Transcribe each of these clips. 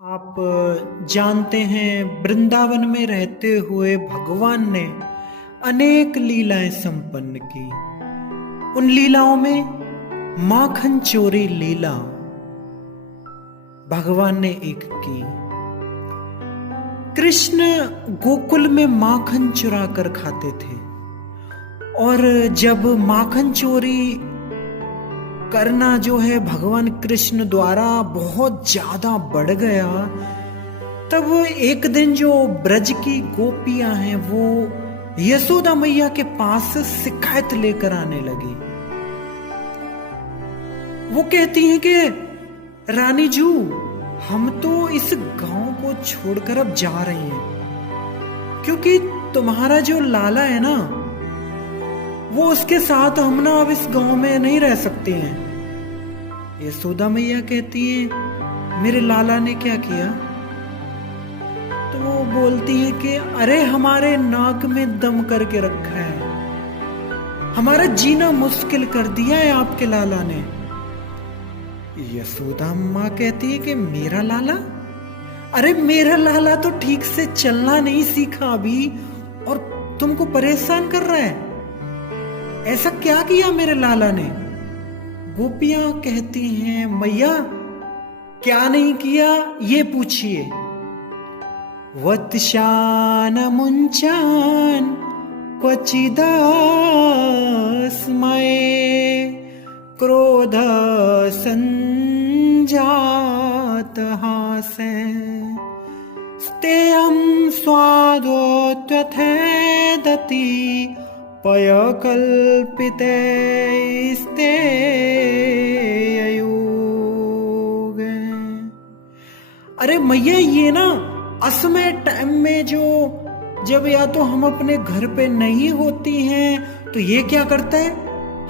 आप जानते हैं वृंदावन में रहते हुए भगवान ने अनेक लीलाएं संपन्न की। उन लीलाओं में माखन चोरी लीला भगवान ने एक की। कृष्ण गोकुल में माखन चुरा कर खाते थे और जब माखन चोरी करना जो है भगवान कृष्ण द्वारा बहुत ज्यादा बढ़ गया, तब एक दिन जो ब्रज की गोपियां हैं वो यशोदा मैया के पास शिकायत लेकर आने लगी। वो कहती हैं कि रानी जू, हम तो इस गांव को छोड़कर अब जा रहे हैं, क्योंकि तुम्हारा जो लाला है ना, वो उसके साथ हम ना अब इस गांव में नहीं रह सकते हैं। यशोदा मैया कहती है मेरे लाला ने क्या किया? तो वो बोलती है कि अरे हमारे नाक में दम करके रखा है, हमारा जीना मुश्किल कर दिया है आपके लाला ने। यशोदा माँ कहती है कि मेरा लाला? अरे मेरा लाला तो ठीक से चलना नहीं सीखा अभी और तुमको परेशान कर रहा है। ऐसा क्या किया मेरे लाला ने? गोपियां कहती हैं मैया क्या नहीं किया ये पूछिए। वत्शान मुंचान क्वचिदास्मये क्रोध संजात हासे स्तेयं स्वादोत्वथेदति पय कल्पिते अरे मैया ये ना असमय टाइम में जब या तो हम अपने घर पे नहीं होती हैं तो ये क्या करता है,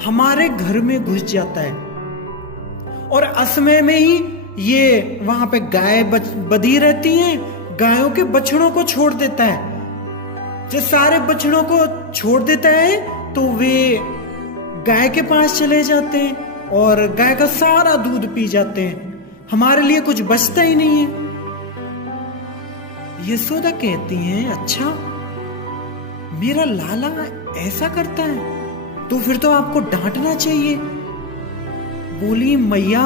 हमारे घर में घुस जाता है और असमय में ही ये वहां पे गाय बधी रहती हैं, गायों के बछड़ों को छोड़ देता है। जब सारे बछड़ों को छोड़ देता है तो वे गाय के पास चले जाते हैं और गाय का सारा दूध पी जाते हैं, हमारे लिए कुछ बचता ही नहीं है। यशोदा कहती हैं अच्छा मेरा लाला ऐसा करता है तो फिर तो आपको डांटना चाहिए। बोली मैया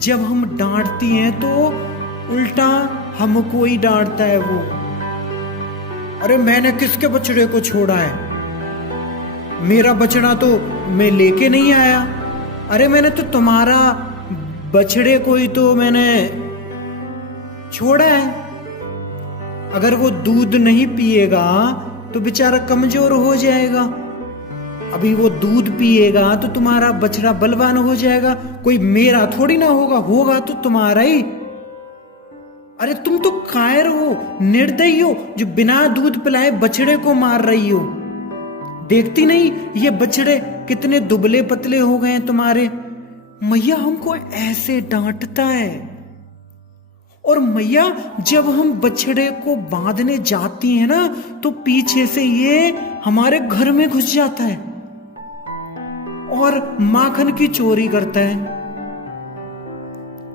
जब हम डांटती हैं तो उल्टा हमको ही डांटता है वो। अरे मैंने किसके बछड़े को छोड़ा है? मेरा बछड़ा तो मैं लेके नहीं आया। अरे मैंने तो तुम्हारा बछड़े को ही तो मैंने छोड़ा है। अगर वो दूध नहीं पिएगा तो बेचारा कमजोर हो जाएगा, अभी वो दूध पिएगा तो तुम्हारा बछड़ा बलवान हो जाएगा, कोई मेरा थोड़ी ना होगा तो तुम्हारा ही। अरे तुम तो कायर हो, निर्दयी हो, जो बिना दूध पिलाए बछड़े को मार रही हो। देखती नहीं ये बछड़े कितने दुबले पतले हो गए हैं तुम्हारे। मैया हमको ऐसे डांटता है। और मैया जब हम बछड़े को बांधने जाती हैं ना तो पीछे से ये हमारे घर में घुस जाता है और माखन की चोरी करता है।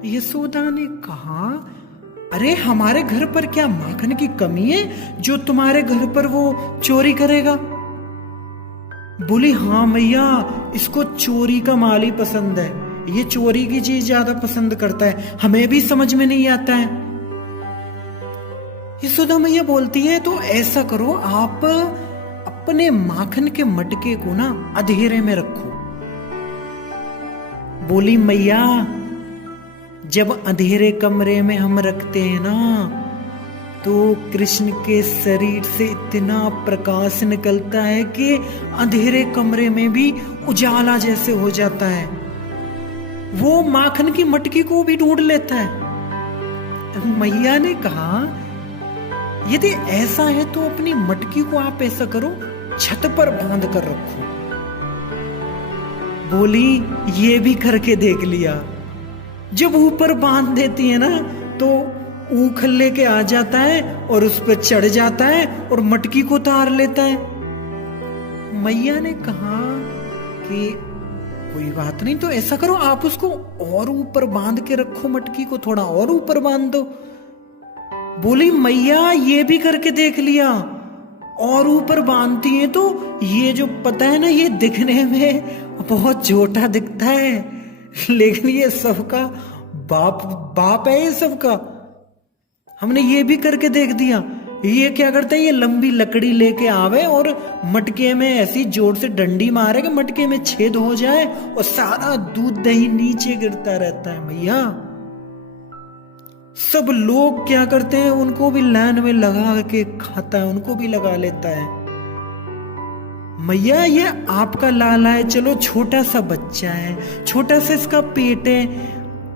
यशोदा ने कहा अरे हमारे घर पर क्या माखन की कमी है जो तुम्हारे घर पर वो चोरी करेगा? बोली हाँ मैया, इसको चोरी का माल ही पसंद है, ये चोरी की चीज ज्यादा पसंद करता है, हमें भी समझ में नहीं आता है। यशोदा मैया बोलती है तो ऐसा करो, आप अपने माखन के मटके को ना अंधेरे में रखो। बोली मैया जब अंधेरे कमरे में हम रखते हैं ना तो कृष्ण के शरीर से इतना प्रकाश निकलता है कि अंधेरे कमरे में भी उजाला जैसे हो जाता है, वो माखन की मटकी को भी ढूंढ लेता है। मैया ने कहा यदि ऐसा है तो अपनी मटकी को आप ऐसा करो छत पर बांध कर रखो। बोली ये भी करके देख लिया, जब ऊपर बांध देती है ना तो ऊखल लेके आ जाता है और उस पर चढ़ जाता है और मटकी को उतार लेता है। मैया ने कहा कि कोई बात नहीं, तो ऐसा करो आप उसको और ऊपर बांध के रखो, मटकी को थोड़ा और ऊपर बांध दो, बोली मैया ये भी करके देख लिया, और ऊपर बांधती है तो ये जो पता है ना, ये दिखने में बहुत छोटा दिखता है, लेकिन ये सबका बाप है, ये सबका। हमने ये भी करके देख दिया। ये क्या करता है, ये लंबी लकड़ी लेके आवे और मटके में ऐसी जोर से डंडी मारे कि मटके में छेद हो जाए और सारा दूध दही नीचे गिरता रहता है। मैया सब लोग क्या करते हैं, उनको भी लाइन में लगा के खाता है, उनको भी लगा लेता है। मैया ये आपका लाला है, चलो छोटा सा बच्चा है, छोटा सा इसका पेट है,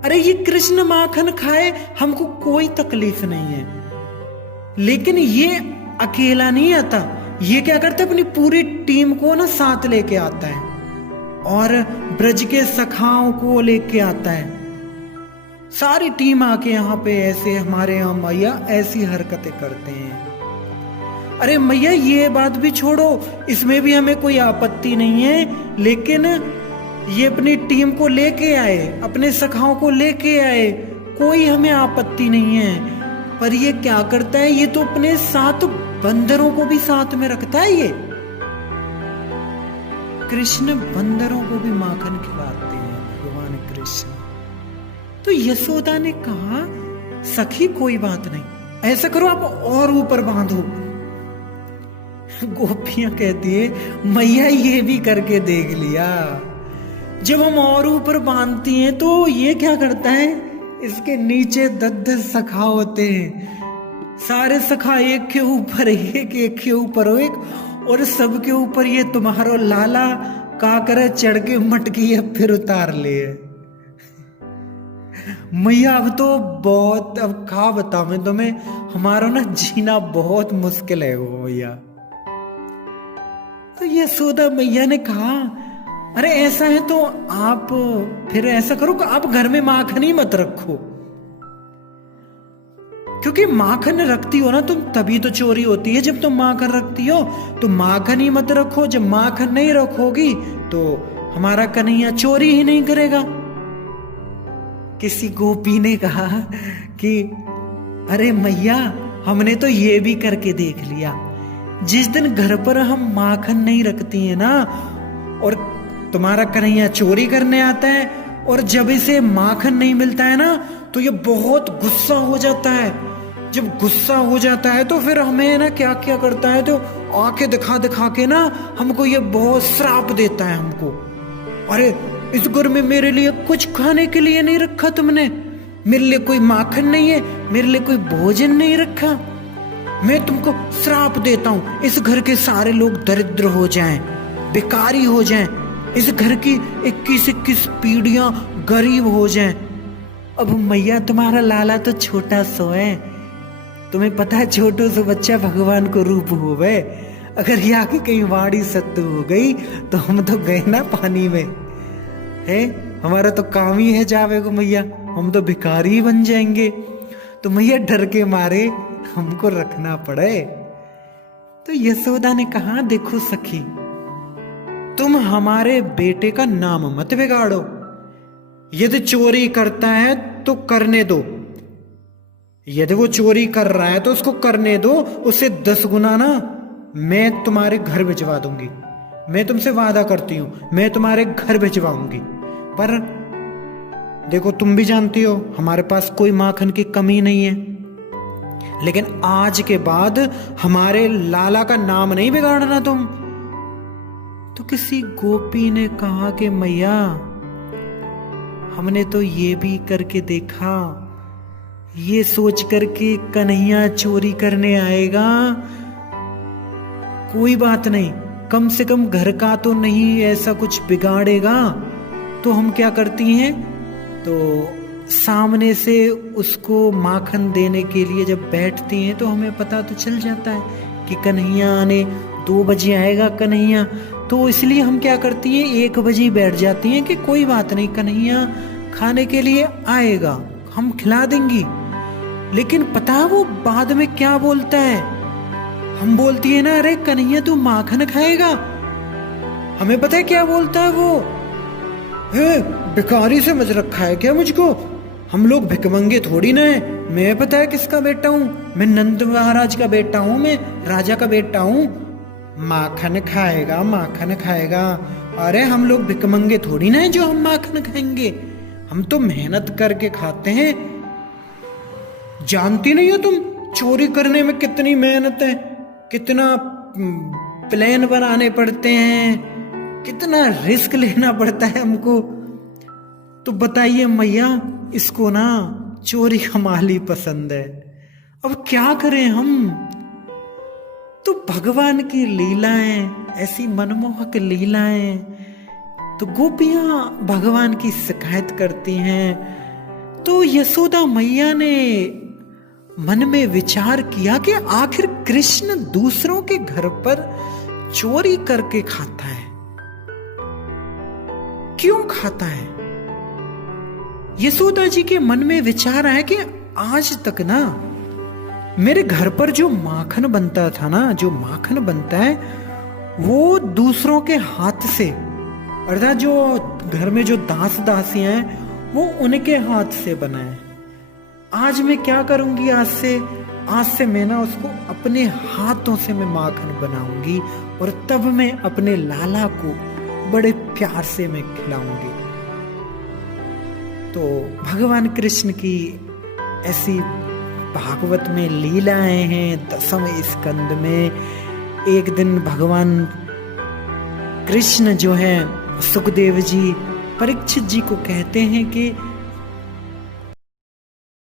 अरे ये कृष्ण माखन खाए, हमको कोई तकलीफ नहीं है। लेकिन ये अकेला नहीं आता, ये क्या करता है, अपनी पूरी टीम को ना साथ लेके आता है और ब्रज के सखाओं को लेके आता है। सारी टीम आके यहाँ पे ऐसे हमारे यहाँ मैया ऐसी हरकतें करते हैं। अरे मैया ये बात भी छोड़ो, इसमें भी हमें कोई आपत्ति नहीं है, लेकिन ये अपनी टीम को लेके आए, अपने सखाओं को लेके आए, कोई हमें आपत्ति नहीं है। पर ये क्या करता है, ये तो अपने साथ बंदरों को भी साथ में रखता है। ये कृष्ण बंदरों को भी माखन खिलाते हैं, भगवान कृष्ण। तो यशोदा ने कहा सखी कोई बात नहीं, ऐसा करो आप और ऊपर बांधो। गोपियां कहती है मैया ये भी करके देख लिया, जब हम और ऊपर बांधती हैं तो ये क्या करता है, इसके नीचे 10-10 सखा होते हैं, सारे सखा एक के ऊपर एक, एक के ऊपर एक, और सबके ऊपर ये तुम्हारो लाला का करे चढ़ के मटकी है फिर उतार ले। मैया अब तो बहुत, अब क्या बताऊं मैं तुम्हें, हमारा ना जीना बहुत मुश्किल है वो मैया। तो यशोदा मैया ने कहा अरे ऐसा है तो आप फिर ऐसा करो कि आप घर में माखन ही मत रखो, क्योंकि माखन रखती हो ना तुम तभी तो चोरी होती है। जब तुम माखन रखती हो तो माखन ही मत रखो, जब माखन नहीं रखोगी तो हमारा कन्हैया चोरी ही नहीं करेगा। किसी गोपी ने कहा कि अरे मैया हमने तो ये भी करके देख लिया, जिस दिन घर पर हम माखन नहीं रखती है ना और तुम्हारा कन्हैया चोरी करने आता है, और जब इसे माखन नहीं मिलता है ना तो ये बहुत गुस्सा हो जाता है। जब गुस्सा हो जाता है तो फिर हमें ना क्या क्या करता है, तो आंखें दिखा दिखा के ना हमको ये बहुत श्राप देता है हमको। अरे इस घर में मेरे लिए कुछ खाने के लिए नहीं रखा तुमने, मेरे लिए कोई माखन नहीं है, मेरे लिए कोई भोजन नहीं रखा, मैं तुमको श्राप देता हूं, इस घर के सारे लोग दरिद्र हो जाएं, बेकारी हो जाएं, इस घर की 21-21 पीढ़ियां गरीब हो जाएं। अब मैया तुम्हारा लाला तो छोटा सो है, तुम्हें पता है छोटो सो बच्चा भगवान को रूप होवे, अगर यहाँ की कहीं वाड़ी सत्तू हो गई तो हम तो गए ना पानी में है, हमारा तो काम ही है जावे को मैया, हम तो भिखारी बन जाएंगे। तो मैया डर के मारे हमको रखना पड़े। तो यशोदा ने कहा देखो सखी, तुम हमारे बेटे का नाम मत बिगाड़ो, यदि चोरी करता है तो करने दो, यदि वो चोरी कर रहा है तो उसको करने दो, उससे 10 गुना ना मैं तुम्हारे घर भिजवा दूंगी, मैं तुमसे वादा करती हूं मैं तुम्हारे घर भिजवाऊंगी। पर देखो तुम भी जानती हो हमारे पास कोई माखन की कमी नहीं है, लेकिन आज के बाद हमारे लाला का नाम नहीं बिगाड़ना तुम। तो किसी गोपी ने कहा कि मैया हमने तो ये भी करके देखा, ये सोच करके कन्हैया चोरी करने आएगा, कोई बात नहीं, कम से कम घर का तो नहीं ऐसा कुछ बिगाड़ेगा। तो हम क्या करती हैं, तो सामने से उसको माखन देने के लिए जब बैठती हैं तो हमें पता तो चल जाता है कि कन्हैया आने 2 बजे आएगा कन्हैया, तो इसलिए हम क्या करती हैं 1 बजे बैठ जाती हैं कि कोई बात नहीं कन्हैया खाने के लिए आएगा, हम खिला देंगी। लेकिन पता है वो बाद में क्या बोलता है, हम बोलती है ना अरे कन्हैया तू माखन खाएगा, हमें पता है क्या बोलता है वो, भिखारी समझ रखा है क्या मुझको, हम लोग भिकमंगे थोड़ी ना है। मैं पता है किसका बेटा हूँ, मैं नंद महाराज का बेटा हूँ, मैं राजा का बेटा हूँ। माखन खाएगा, माखन खाएगा। अरे हम लोग भिकमंगे थोड़ी ना है जो हम माखन खाएंगे, हम तो मेहनत करके खाते हैं। जानती नहीं हो तुम, चोरी करने में कितनी मेहनत है, कितना प्लान बनाने पड़ते हैं, कितना रिस्क लेना पड़ता है हमको। तो बताइए मैया, इसको ना चोरी का माल ही पसंद है। अब क्या करें हम। तो भगवान की लीलाएं, ऐसी मनमोहक लीलाएं। तो गोपियां भगवान की शिकायत करती हैं। तो यशोदा मैया ने मन में विचार किया कि आखिर कृष्ण दूसरों के घर पर चोरी करके खाता है, क्यों खाता है। यशोदा जी के मन में विचार आया कि आज तक ना मेरे घर पर जो माखन बनता था ना, जो माखन बनता है वो दूसरों के हाथ से, अर्थात जो घर में जो दास दासियां हैं वो उनके हाथ से बना है। आज मैं क्या करूंगी, आज से मैं ना उसको अपने हाथों से मैं माखन बनाऊंगी और तब मैं अपने लाला को बड़े प्यार से मैं खिलाऊंगी। तो भगवान कृष्ण की ऐसी भागवत में लीलाएं हैं। 10वें स्कंद में एक दिन भगवान कृष्ण जो है सुखदेव जी परीक्षित जी को कहते हैं कि